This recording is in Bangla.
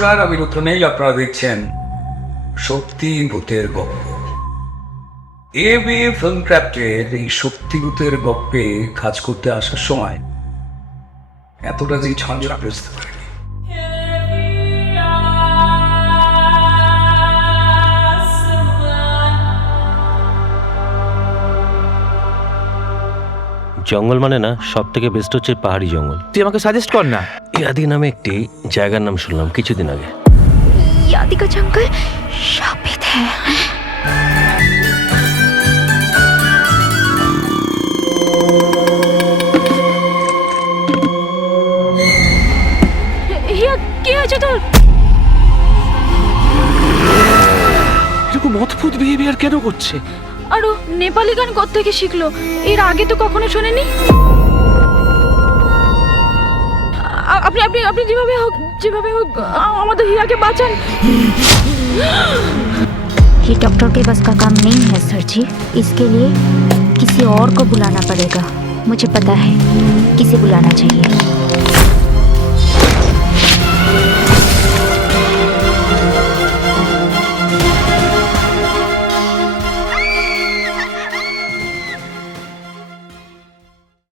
নমস্কার, আমি রুদ্রনেই। আপনারা দেখছেন সত্যি ভূতের গল্প। ফিল্ম ক্রাফটের এই সত্যি ভূতের গল্পে কাজ করতে আসার সময় এতটা যে ঝঞ্ঝা বুঝতে পারিনি। জঙ্গল মানে না, সব থেকে বেস্ট হচ্ছে পাহাড়ি জঙ্গল। তুই আমাকে সাজেস্ট কর না। ইয়াদি নামে একটি জায়গার নাম শুনলাম কিছুদিন আগে। यादी का जंगल शापित है। কি হয়েছে তোর? এরকম অদ্ভুত বিহেভিয়ার কেন করছে? আরো নেপালি গান কোত্থেকে শিখলো? এর আগে তো কখনো শোনেনি। আপনি আপনি আপনি যেভাবে হোক আমাদের হিয়াকে বাঁচান। ये डॉक्टर के बस का काम नहीं है सर जी, इसके लिए किसी और को बुलाना पड़ेगा। मुझे पता है किसे बुलाना चाहिए।